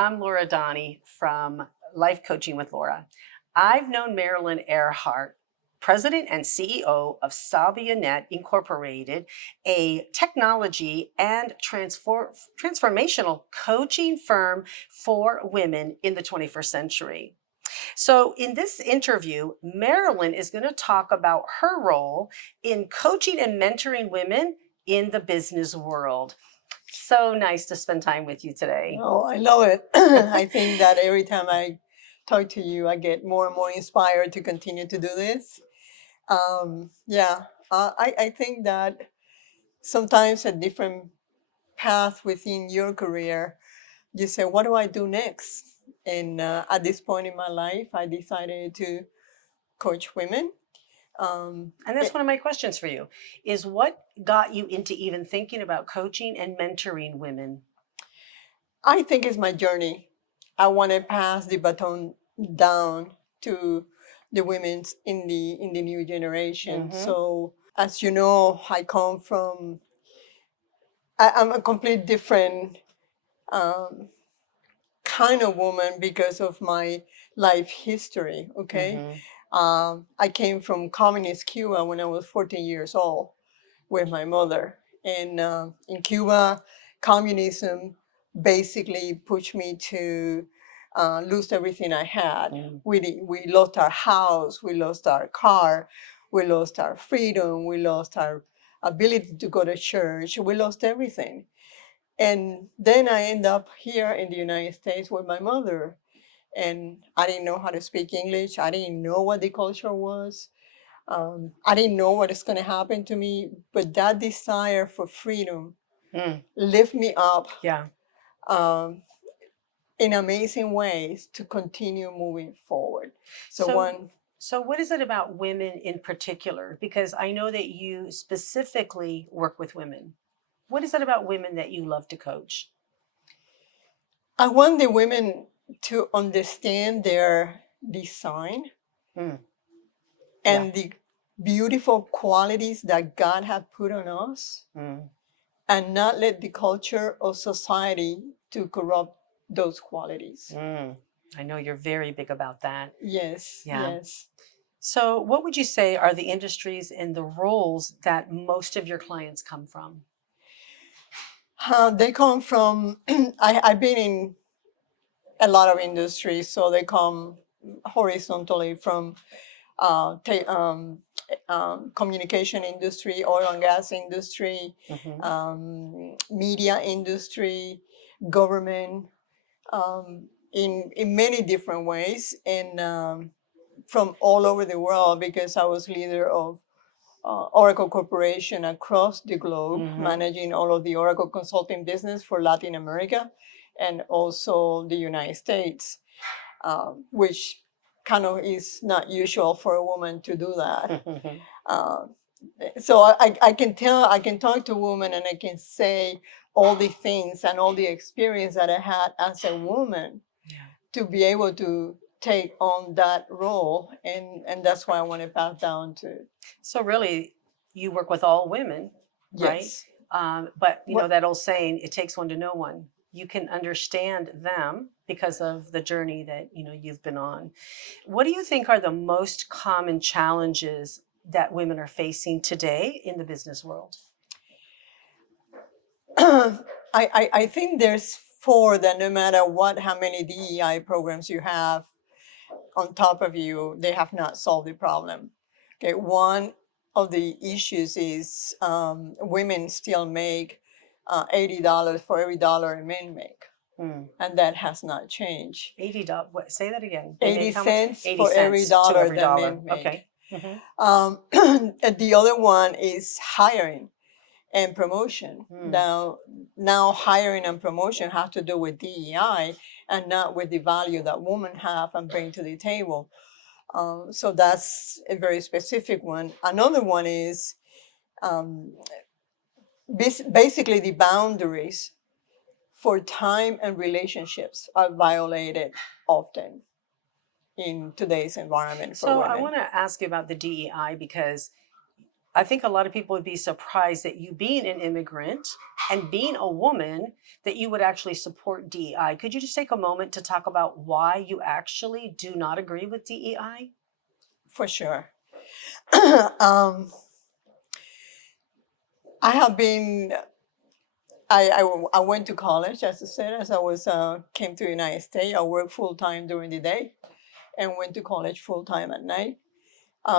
I'm Laura Donnie from Life Coaching with Laura. I've known Marilyn Ehrhardt, President and CEO of Salvianet Incorporated, a technology and transformational coaching firm for women in the 21st century. So, in this interview, Marilyn is going to talk about her role in coaching and mentoring women in the business world. So nice to spend time with you today. Oh, I love it. I think that every time I talk to you, I get more and more inspired to continue to do this. I think that sometimes a different path within your career, you say, what do I do next? And at this point in my life, I decided to coach women. And that's one of my questions for you is what got you into even thinking about coaching and mentoring women? I think it's my journey. I want to pass the baton down to the women in the new generation. Mhm. So as you know, I come from I'm a complete different um, kind of woman because of my life history. Okay, I came from communist Cuba when I was 14 years old with my mother, and in Cuba, communism basically pushed me to lose everything I had. We lost our house, we lost our car, we lost our freedom, we lost our ability to go to church, we lost everything. And then I end up here in the United States with my mother. And I didn't know how to speak English. I didn't know what the culture was. I didn't know what is going to happen to me. But that desire for freedom lift me up Yeah. um, in amazing ways to continue moving forward. So what is it about women in particular? Because I know that you specifically work with women. What is it about women that you love to coach? I want the women to understand their design and the beautiful qualities that God has put on us, and not let the culture or society to corrupt those qualities. I know you're very big about that. Yes, Yeah. yes. So what would you say are the industries and the roles that most of your clients come from? They come from, I've been in a lot of industries, so they come horizontally from communication industry, oil and gas industry, media industry, government, in many different ways, and from all over the world, because I was leader of Oracle Corporation across the globe, managing all of the Oracle consulting business for Latin America and also the United States, which kind of is not usual for a woman to do that. So I can talk to women and I can say all the things and all the experience that I had as a woman to be able to take on that role. And that's why I want to pass down to. So really, you work with all women, right? Yes. But you know that old saying, it takes one to know one. You can understand them because of the journey that you've been on. What do you think are the most common challenges that women are facing today in the business world? I think there's four that no matter how many DEI programs you have on top of you, they have not solved the problem. Okay, one of the issues is women still make $80 for every dollar men make. And that has not changed. $80. Say that again. 80 cents for every dollar that men make. Okay. The other one is hiring and promotion. Now hiring and promotion have to do with DEI and not with the value that women have and bring to the table. So that's a very specific one. Another one is basically the boundaries for time and relationships are violated often in today's environment for women. So I want to ask you about the DEI because I think a lot of people would be surprised that you being an immigrant and being a woman, that you would actually support DEI. Could you just take a moment to talk about why you actually do not agree with DEI? For sure. I have been, I went to college, as I said, as I was, came to the United States. I worked full time during the day and went to college full time at night.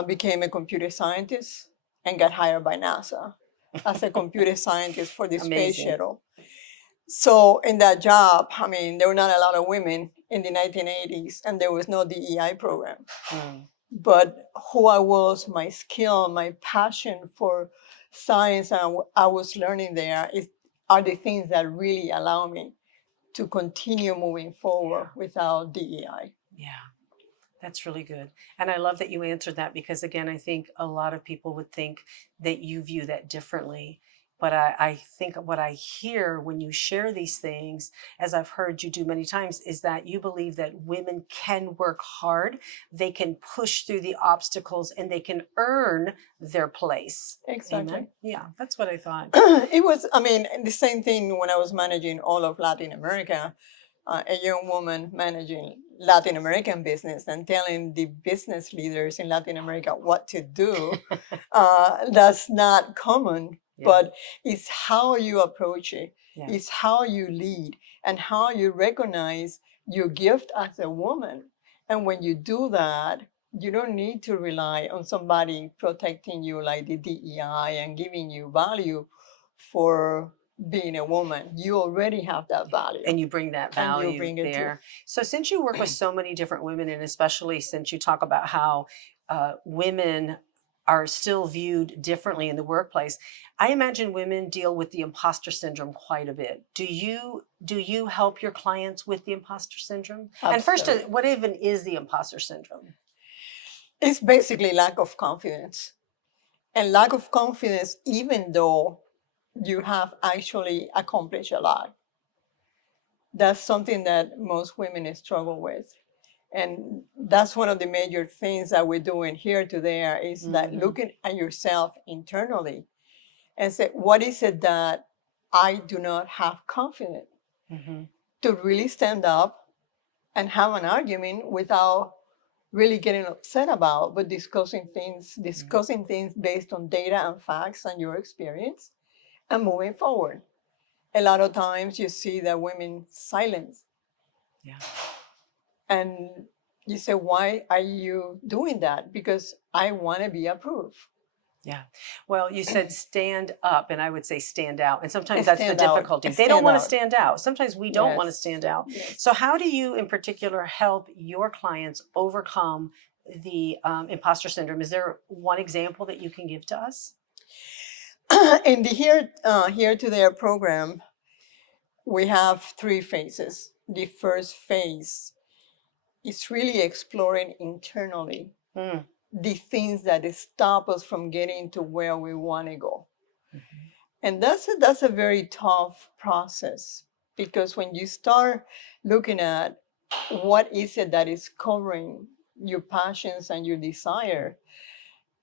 Became a computer scientist and got hired by NASA as a computer scientist for the space Amazing. shuttle. So in that job, I mean, there were not a lot of women in the 1980s, and there was no DEI program. Mm. But who I was, my skill, my passion for science, and I was learning there are the things that really allow me to continue moving forward without DEI. Yeah. That's really good. And I love that you answered that, because again, I think a lot of people would think that you view that differently. But I think what I hear when you share these things, as I've heard you do many times, is that you believe that women can work hard, they can push through the obstacles, and they can earn their place. Exactly. Amen. Yeah, that's what I thought. It was, I mean, the same thing when I was managing all of Latin America. A young woman managing Latin American business and telling the business leaders in Latin America what to do, that's not common, Yeah. but it's how you approach it, Yeah. it's how you lead, and how you recognize your gift as a woman. And when you do that, you don't need to rely on somebody protecting you like the DEI and giving you value for being a woman. You already have that value. And you bring that And you value bring it there. So since you work with so many different women, and especially since you talk about how women are still viewed differently in the workplace, I imagine women deal with the imposter syndrome quite a bit. Do you help your clients with the imposter syndrome? And first, Absolutely. what even is the imposter syndrome? It's basically lack of confidence. And lack of confidence, even though you have actually accomplished a lot. That's something that most women struggle with. And that's one of the major things that we're doing here today is that looking at yourself internally and say, what is it that I do not have confidence to really stand up and have an argument without really getting upset about, but discussing things based on data and facts and your experience and moving forward. A lot of times you see that women silence. Yeah. And you say, why are you doing that? Because I want to be approved. Yeah. Well, you said stand up, and I would say stand out. And sometimes And that's the stand out. difficulty. And They don't stand want to out. stand out. Sometimes we don't want to Yes. stand out. Yes. So how do you in particular help your clients overcome the imposter syndrome? Is there one example that you can give to us? In the Here to There program, we have 3 phases. The first phase is really exploring internally the things that stop us from getting to where we want to go. And that's a very tough process, because when you start looking at what is it that is covering your passions and your desire,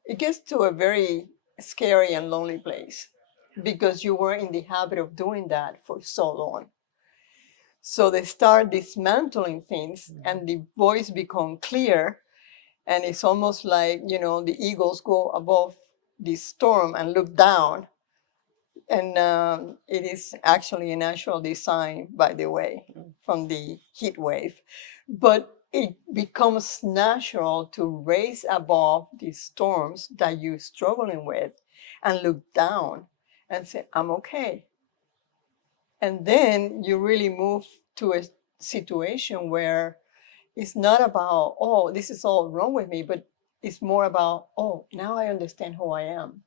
it gets to a very scary and lonely place, because you were in the habit of doing that for so long. So they start dismantling things and the voice become clear. And it's almost like, the eagles go above the storm and look down. And it is actually a natural design, by the way, from the heat wave. But it becomes natural to raise above the storms that you're struggling with and look down and say, I'm okay. And then you really move to a situation where it's not about, oh, this is all wrong with me, but it's more about, oh, now I understand who I am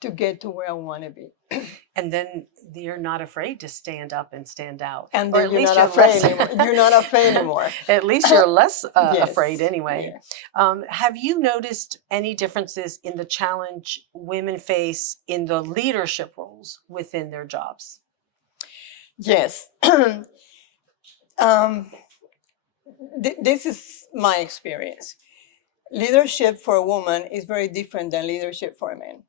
to get to where I want to be. And then you're not afraid to stand up and stand out. And Or then at you're least not you're afraid less anymore. You're not afraid anymore. At least you're less Yes. afraid anyway. Yeah. Have you noticed any differences in the challenge women face in the leadership roles within their jobs? Yes. This is my experience. leadership for a woman is very different than leadership for a man.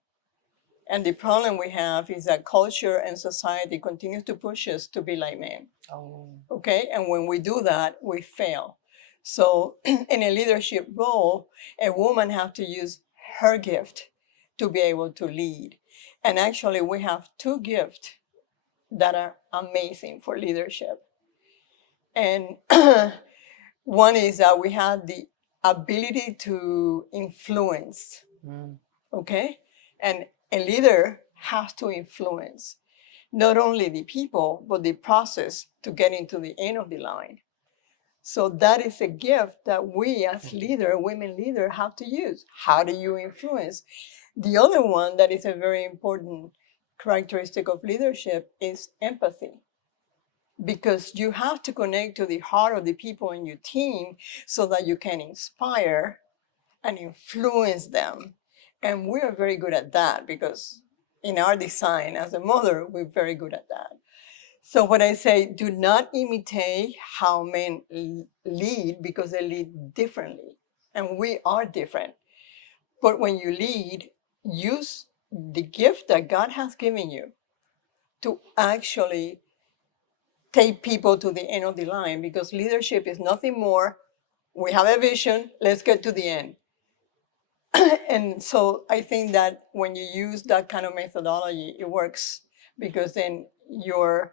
And the problem we have is that culture and society continues to push us to be like men. Oh. Okay, and when we do that, we fail. So in a leadership role, a woman has to use her gift to be able to lead. And actually, we have two gifts that are amazing for leadership. And one is that we have the ability to influence. Okay, and a leader has to influence not only the people, but the process to get into the end of the line. So that is a gift that we as leader, women leader, have to use. How do you influence? The other one that is a very important characteristic of leadership is empathy. Because you have to connect to the heart of the people in your team so that you can inspire and influence them. And we are very good at that because in our design as a mother, we're very good at that. So what I say, do not imitate how men lead because they lead differently. And we are different. But when you lead, use the gift that God has given you to actually take people to the end of the line, because leadership is nothing more. We have a vision, let's get to the end. And so I think that when you use that kind of methodology, it works because then you're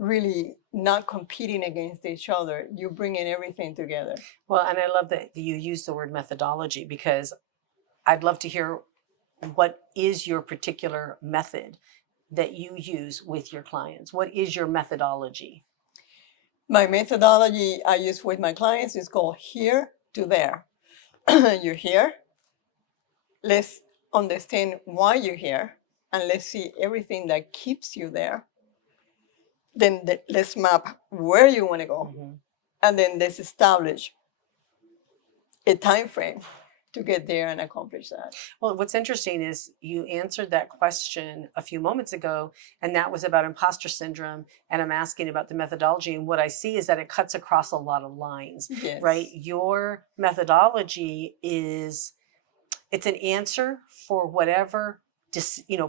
really not competing against each other. You're bringing everything together. Well, and I love that you use the word methodology, because I'd love to hear what is your particular method that you use with your clients. What is your methodology? My methodology I use with my clients is called here to there. You're here. Let's understand why you're here, and let's see everything that keeps you there. Then let's map where you want to go, and then let's establish a time frame to get there and accomplish that. Well, what's interesting is you answered that question a few moments ago, and that was about imposter syndrome. And I'm asking about the methodology. And what I see is that it cuts across a lot of lines, Yes. right? Your methodology is, it's an answer for whatever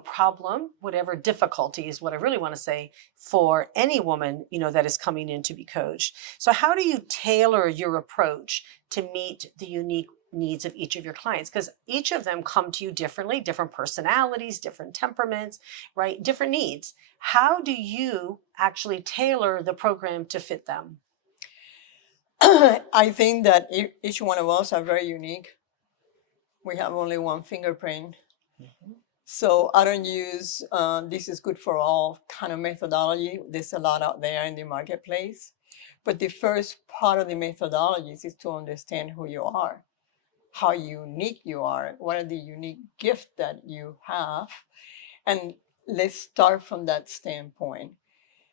problem, whatever difficulty is what I really want to say for any woman, that is coming in to be coached. So how do you tailor your approach to meet the unique needs of each of your clients? Because each of them come to you differently, different personalities, different temperaments, right? Different needs. How do you actually tailor the program to fit them? I think that each one of us are very unique. We have only one fingerprint. So I don't use this is good for all kind of methodology. There's a lot out there in the marketplace. But the first part of the methodologies is to understand who you are, how unique you are, what are the unique gifts that you have. And let's start from that standpoint.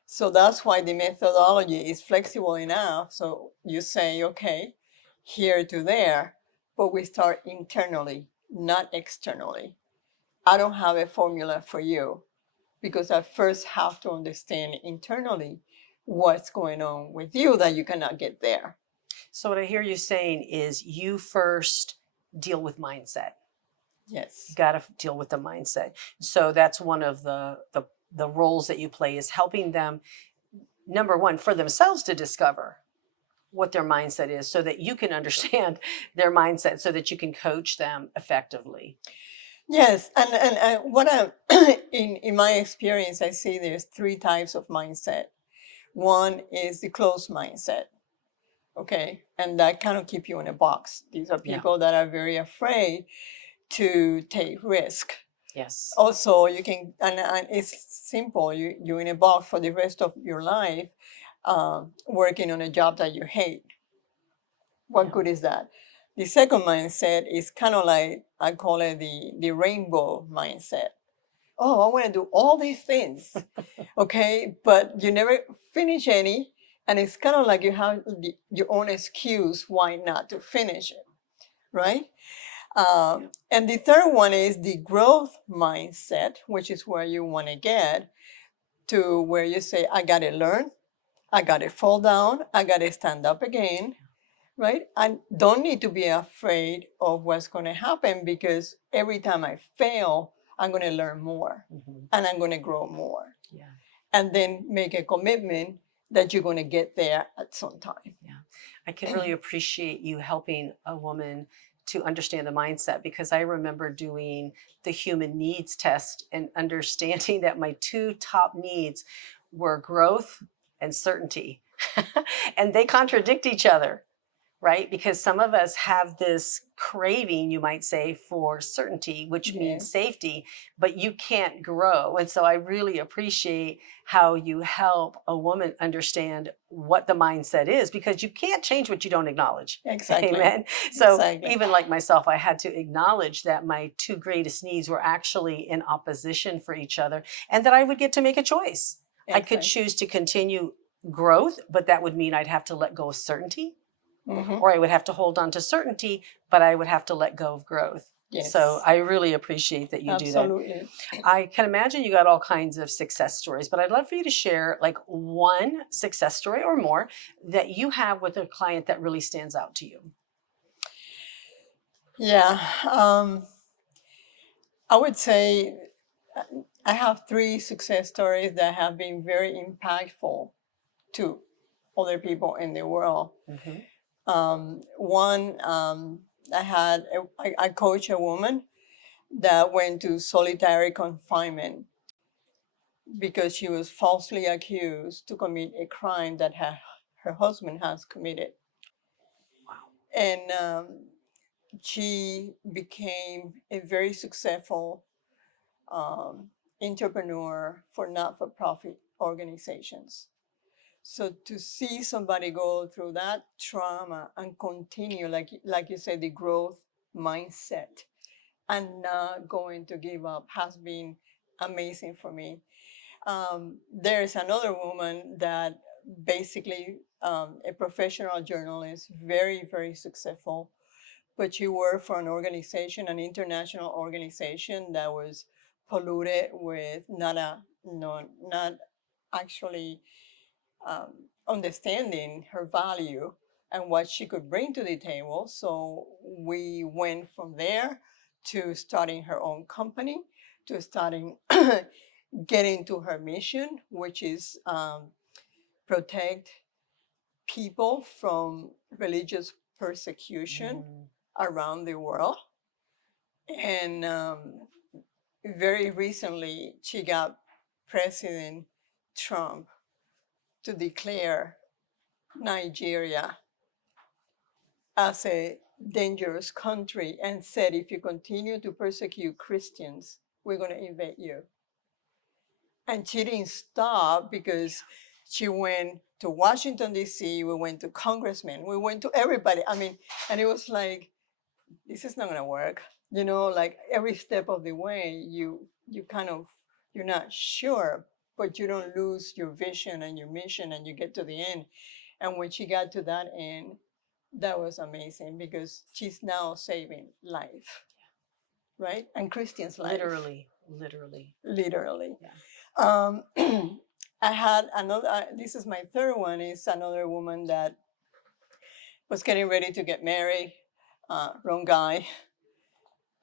So that's why the methodology is flexible enough. So you say, okay, here to there, but we start internally, not externally. I don't have a formula for you because I first have to understand internally what's going on with you that you cannot get there. So what I hear you saying is you first deal with mindset. Yes. You got to deal with the mindset. So that's one of the roles that you play, is helping them, number one, for themselves to discover what their mindset is so that you can understand their mindset so that you can coach them effectively. Yes, and what I in my experience, I see there's three types of mindset. One is the closed mindset, okay, and that kind of keep you in a box. These are people that are very afraid to take risk. Yes. Also, you can, and it's simple. You're in a box for the rest of your life, working on a job that you hate. What good is that? The second mindset is kind of like, I call it the rainbow mindset. Oh, I want to do all these things, okay? But you never finish any, and it's kind of like you have your own excuse why not to finish it, right? And the third one is the growth mindset, which is where you want to get to where you say, I got to learn, I got to fall down, I got to stand up again, right? I don't need to be afraid of what's going to happen, because every time I fail, I'm going to learn more and I'm going to grow more. Yeah. And then make a commitment that you're going to get there at some time. Yeah. I can really appreciate you helping a woman to understand the mindset, because I remember doing the human needs test and understanding that my two top needs were growth and certainty. And they contradict each other, right? Because some of us have this craving, you might say, for certainty, which means Yes. safety, but you can't grow. And so I really appreciate how you help a woman understand what the mindset is, because you can't change what you don't acknowledge. Exactly. Amen. So Exactly. even like myself, I had to acknowledge that my two greatest needs were actually in opposition for each other, and that I would get to make a choice. I could Exactly. choose to continue growth, but that would mean I'd have to let go of certainty, Mhm. or I would have to hold on to certainty, but I would have to let go of growth. Yes. So I really appreciate that you do that. Absolutely. I can imagine you got all kinds of success stories, but I'd love for you to share like one success story or more that you have with a client that really stands out to you. Yeah. I would say I have 3 success stories that have been very impactful to other people in the world. One, I coach a woman that went to solitary confinement because she was falsely accused to commit a crime that her husband has committed. Wow. And she became a very successful entrepreneur for not-for-profit organizations. So to see somebody go through that trauma and continue, like you said, the growth mindset and not going to give up has been amazing for me. There's another woman that basically a professional journalist, very, very successful, but she worked for an organization, an international organization that was polluted with not actually um, understanding her value and what she could bring to the table. So we went from there to starting her own company, to starting getting to her mission, which is protect people from religious persecution around the world. And very recently, she got President Trump to declare Nigeria as a dangerous country and said, if you continue to persecute Christians, we're going to invade you. And she didn't stop, because she went to Washington, D.C., we went to congressmen, we went to everybody. I mean, and it was like, this is not going to work. You know, like every step of the way, you kind of, you're not sure, but you don't lose your vision and your mission, and you get to the end. And when she got to that end, that was amazing, because she's now saving life, right? And Christians' life. Literally. Literally. Yeah. I had another, this is my third one, is another woman that was getting ready to get married, wrong guy.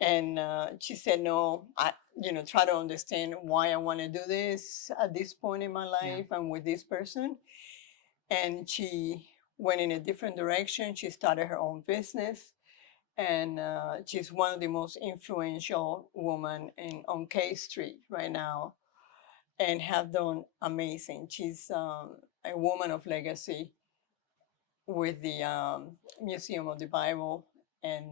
And she said, no, try to understand why I want to do this at this point in my life and with this person. And she went in a different direction. She started her own business. And she's one of the most influential women on K Street right now, and have done amazing. She's a woman of legacy with the Museum of the Bible, and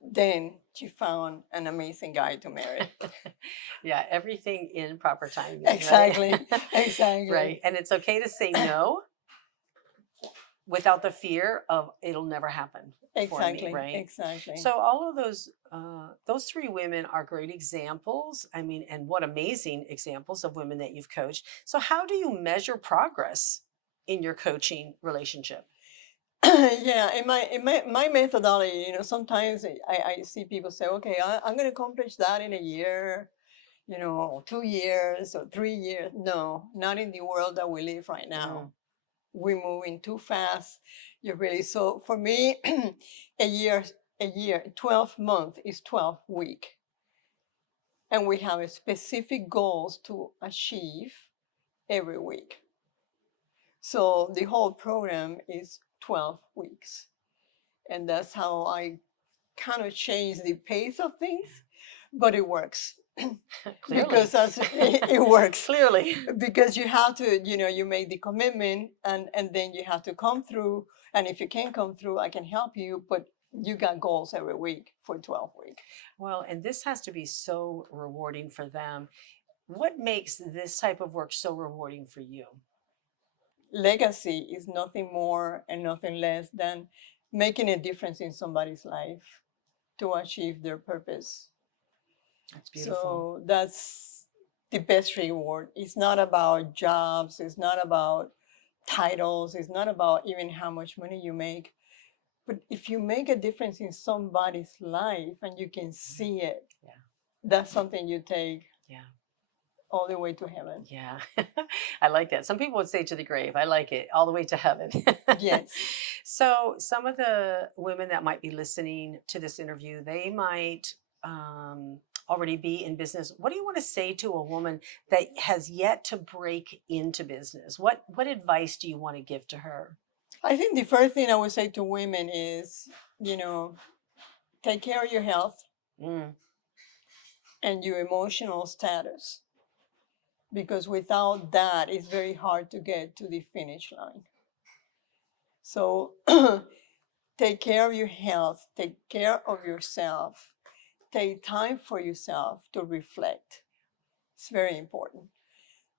then she found an amazing guy to marry. Yeah, everything in proper timing. Exactly. Right? Exactly. Right. And it's okay to say no without the fear of it'll never happen Exactly. for me, right? Exactly. So all of those 3 women are great examples. I mean, and what amazing examples of women that you've coached. So how do you measure progress in your coaching relationship? Yeah, in my methodology, sometimes I see people say, okay, I'm going to accomplish that in a year, 2 years or 3 years. No, not in the world that we live right now. We're moving too fast. You really, so for me, a year, 12 months is 12 weeks. And we have specific goals to achieve every week. So the whole program is 12 weeks. And that's how I kind of change the pace of things, but it works. Clearly. Because it works. Clearly. Because you have to, you make the commitment and then you have to come through. And if you can't come through, I can help you, but you got goals every week for 12 weeks. Well, and this has to be so rewarding for them. What makes this type of work so rewarding for you? Legacy is nothing more and nothing less than making a difference in somebody's life to achieve their purpose. That's beautiful. So that's the best reward. It's not about jobs, it's not about titles, it's not about even how much money you make. But if you make a difference in somebody's life and you can see it, Yeah. that's something you take Yeah. all the way to heaven. Yeah. I like that. Some people would say to the grave. I like it. All the way to heaven. Yes. So some of the women that might be listening to this interview, they might already be in business. What do you want to say to a woman that has yet to break into business? What advice do you want to give to her? I think the first thing I would say to women is, take care of your health and your emotional status. Because without that, it's very hard to get to the finish line. So take care of your health, take care of yourself, take time for yourself to reflect. It's very important.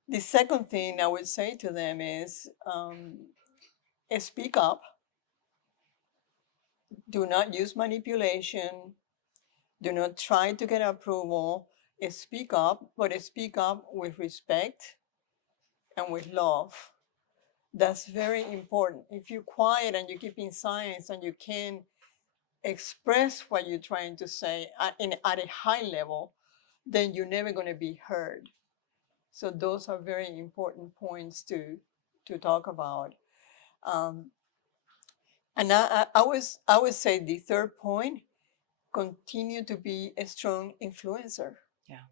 The second thing I would say to them is speak up. Do not use manipulation. Do not try to get approval. Speak up, but speak up with respect and with love. That's very important. If you're quiet and you keep in silence and you can't express what you're trying to say at a high level, then you're never going to be heard. So those are very important points to talk about. And I would say the third point, continue to be a strong influencer. Yeah.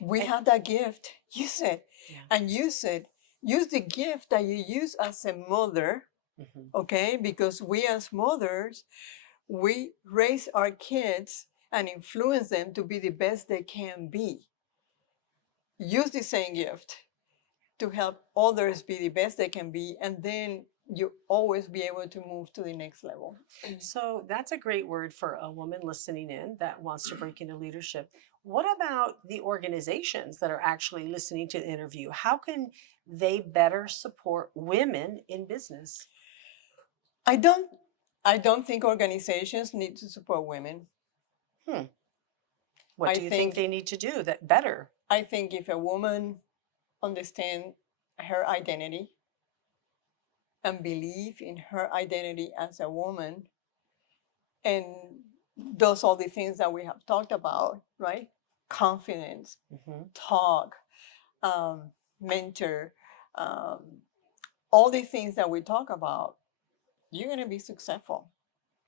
We have that gift. Use it. Yeah. And use it. Use the gift that you use as a mother, okay? Because we as mothers, we raise our kids and influence them to be the best they can be. Use the same gift to help others be the best they can be, and then you always be able to move to the next level. So that's a great word for a woman listening in that wants to break into leadership. What about the organizations that are actually listening to the interview? How can they better support women in business? I don't think organizations need to support women. What do you think they need to do that better? I think if a woman understands her identity and believe in her identity as a woman and does all the things that we have talked about, right? Confidence, talk, mentor, all the things that we talk about, you're going to be successful.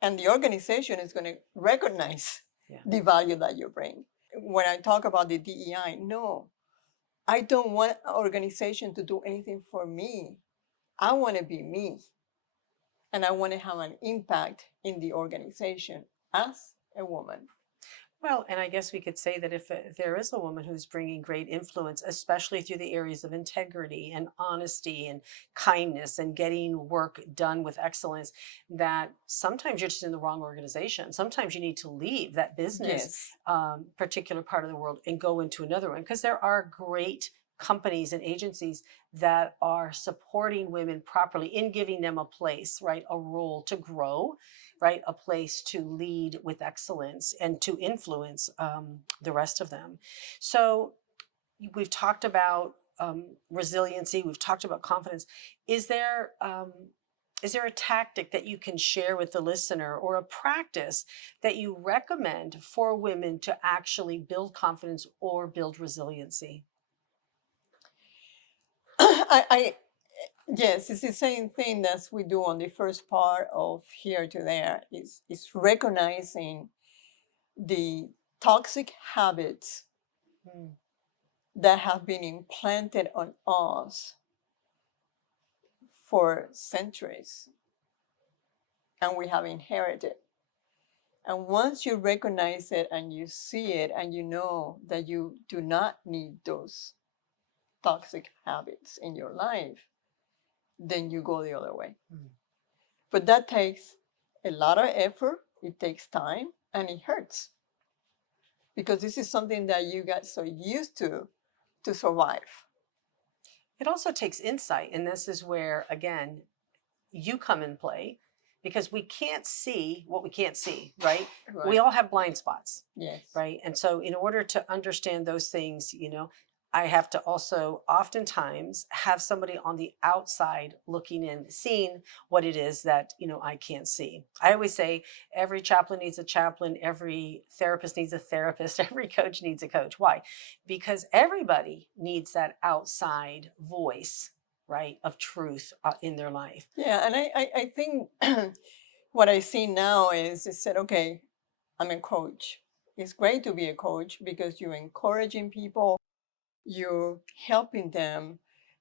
And the organization is going to recognize the value that you bring. When I talk about the DEI, no, I don't want an organization to do anything for me. I want to be me. And I want to have an impact in the organization as a woman. Well, and I guess we could say that if there is a woman who's bringing great influence, especially through the areas of integrity and honesty and kindness and getting work done with excellence, that sometimes you're just in the wrong organization. Sometimes you need to leave that business, particular part of the world, and go into another one, because there are great companies and agencies that are supporting women properly in giving them a place, right? A role to grow, right? A place to lead with excellence and to influence the rest of them. So we've talked about resiliency. We've talked about confidence. Is there a tactic that you can share with the listener, or a practice that you recommend for women to actually build confidence or build resiliency? Yes, it's the same thing as we do on the first part of Here to There. Is recognizing the toxic habits Mm. that have been implanted on us for centuries and we have inherited. And once you recognize it and you see it and you know that you do not need those toxic habits in your life, then you go the other way. Mm. But that takes a lot of effort, it takes time, and it hurts because this is something that you got so used to survive. It also takes insight, and this is where, again, you come in play because we can't see what we can't see, right? We Right. all have blind spots, Yes. right? And so, in order to understand those things, I have to also oftentimes have somebody on the outside looking in, seeing what it is that, I can't see. I always say every chaplain needs a chaplain, every therapist needs a therapist, every coach needs a coach. Why? Because everybody needs that outside voice, right, of truth in their life. Yeah, and I think what I see now is it said, okay, I'm a coach. It's great to be a coach because you're encouraging people, you're helping them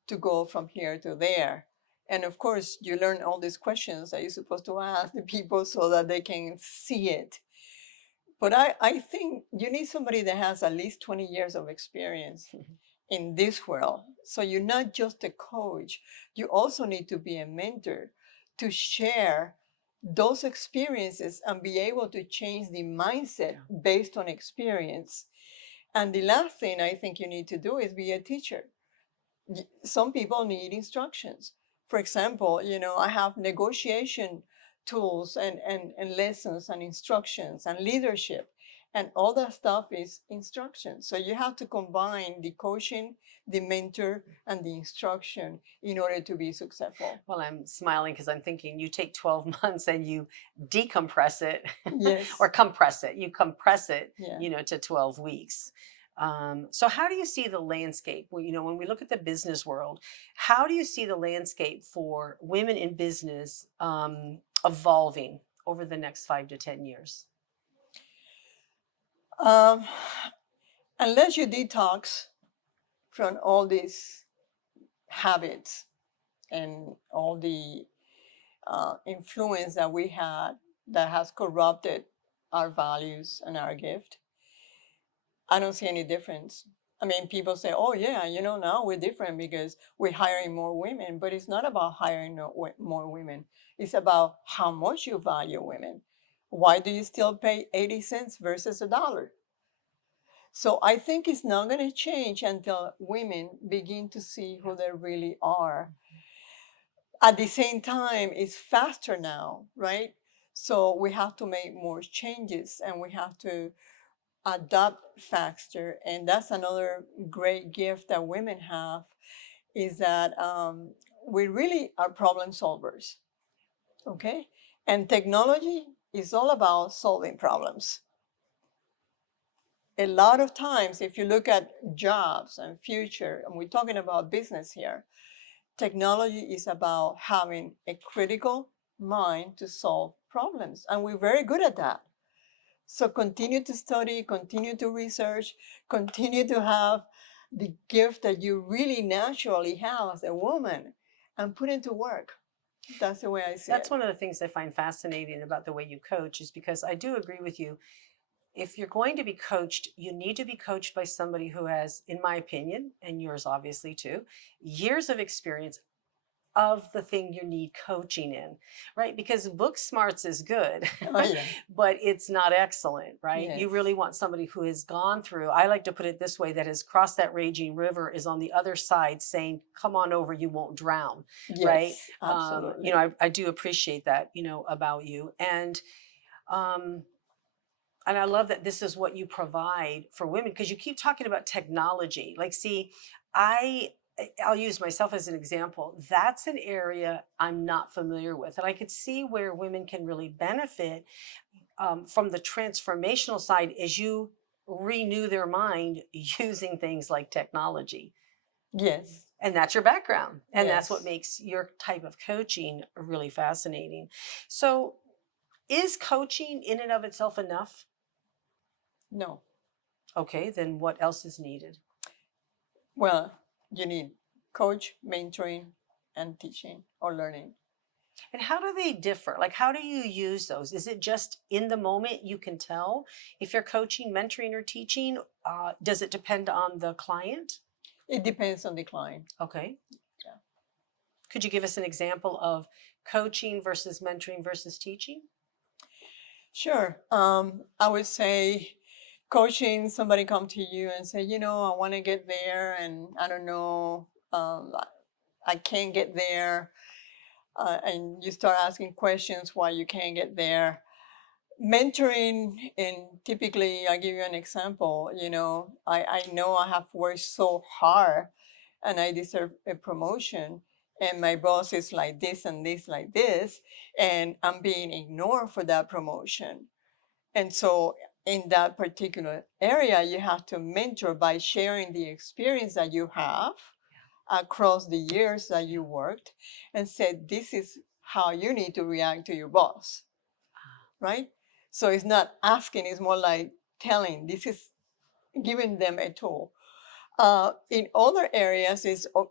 to go from here to there. And of course, you learn all these questions that you're supposed to ask the people so that they can see it. But I think you need somebody that has at least 20 years of experience in this world. So you're not just a coach, you also need to be a mentor to share those experiences and be able to change the mindset based on experience. And the last thing I think you need to do is be a teacher. Some people need instructions. For example, I have negotiation tools and lessons and instructions and leadership. And all that stuff is instruction. So you have to combine the coaching, the mentor, and the instruction in order to be successful. Well, I'm smiling because I'm thinking you take 12 months and you decompress it Yes. or compress it. You compress it, Yeah. to 12 weeks. So how do you see the landscape? Well, when we look at the business world, how do you see the landscape for women in business evolving over the next 5 to 10 years? Um, unless you detox from all these habits and all the influence that we had that has corrupted our values and our gift, I don't see any difference. I mean, people say, oh, yeah, now we're different because we're hiring more women, but it's not about hiring more women. It's about how much you value women. Why do you still pay 80 cents versus $1? So I think it's not going to change until women begin to see who they really are. At the same time, it's faster now, right? So we have to make more changes and we have to adapt faster. And that's another great gift that women have is that we really are problem solvers, okay? And technology is all about solving problems. A lot of times, if you look at jobs and future, and we're talking about business here, technology is about having a critical mind to solve problems. And we're very good at that. So continue to study, continue to research, continue to have the gift that you really naturally have as a woman and put it to work. That's the way I see That's it. one of the things I find fascinating about the way you coach is because I do agree with you. If you're going to be coached, you need to be coached by somebody who has, in my opinion, and yours obviously too, years of experience of the thing you need coaching in, right? Because book smarts is good, Oh, yeah. but it's not excellent, right? Yes. You really want somebody who has gone through, I like to put it this way, that has crossed that raging river, is on the other side saying, come on over, you won't drown, right? Yes, absolutely. I do appreciate that, about you. Um, and I love that this is what you provide for women because you keep talking about technology. Like, see, I I'll use myself as an example. That's an area I'm not familiar with, and I could see where women can really benefit from the transformational side as you renew their mind using things like technology. Yes. And that's your background. And that's what Yes. makes your type of coaching really fascinating. So, is coaching in and of itself enough? No. Okay, then what else is needed? Well, you need coach, mentoring, and teaching or learning. And how do they differ? Like, how do you use those? Is it just in the moment you can tell if you're coaching, mentoring, or teaching? Does it depend on the client? It depends on the client. Okay. Yeah. Could you give us an example of coaching versus mentoring versus teaching? Sure. I would say coaching, somebody come to you and say, I want to get there and I don't know, I can't get there. And you start asking questions why you can't get there. Mentoring, and typically, I'll give you an example. I know I have worked so hard and I deserve a promotion. And my boss is like this and this, like this, and I'm being ignored for that promotion. And so, in that particular area, you have to mentor by sharing the experience that you have across the years that you worked and said, this is how you need to react to your boss, right? So it's not asking, it's more like telling, this is giving them a tool. In other areas,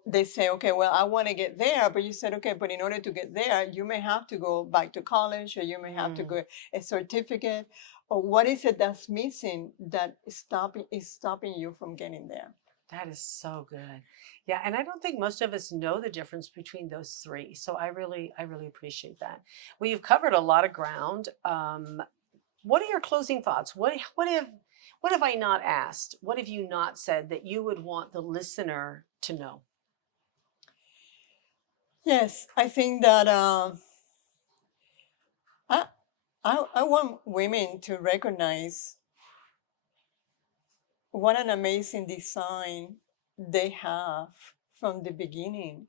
they say, okay, well, I want to get there, but you said, okay, but in order to get there, you may have to go back to college, or you may have to go a certificate, or what is it that's missing that is stopping you from getting there? That is so good. Yeah, and I don't think most of us know the difference between those three. So I really appreciate that. Well, you've covered a lot of ground. What are your closing thoughts? What have I not asked? What have you not said that you would want the listener to know? Yes, I think that I, I want women to recognize what an amazing design they have from the beginning.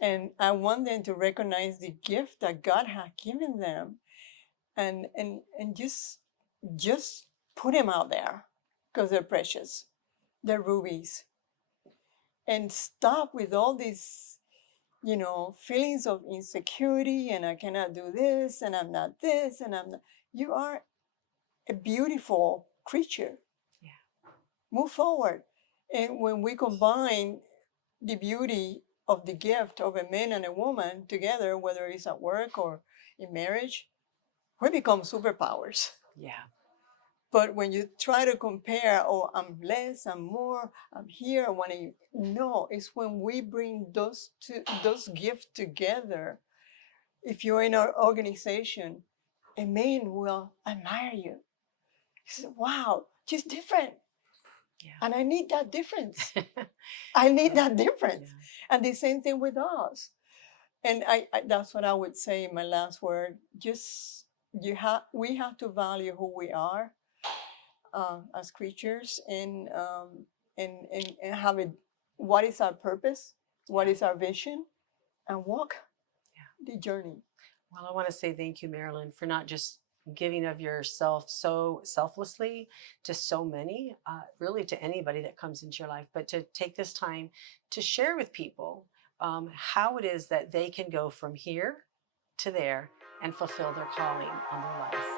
And I want them to recognize the gift that God has given them and just put them out there because they're precious. They're rubies. And stop with all these, feelings of insecurity and I cannot do this and I'm not this and I'm not. You are a beautiful creature. Yeah. Move forward. And when we combine the beauty of the gift of a man and a woman together, whether it's at work or in marriage, we become superpowers. Yeah. But when you try to compare, oh, I'm less, I'm more, I'm here, I want to, no, it's when we bring those gifts together. If you're in our organization, a man will admire you. He says, wow, she's different. Yeah. And I need that difference. I need that difference. Yeah. And the same thing with us. And that's what I would say in my last word. Just we have to value who we are as creatures and have it. What is our purpose? What is our vision? And walk the journey. Well, I want to say thank you, Marilyn, for not just giving of yourself so selflessly to so many, really to anybody that comes into your life, but to take this time to share with people how it is that they can go from here to there and fulfill their calling on their life.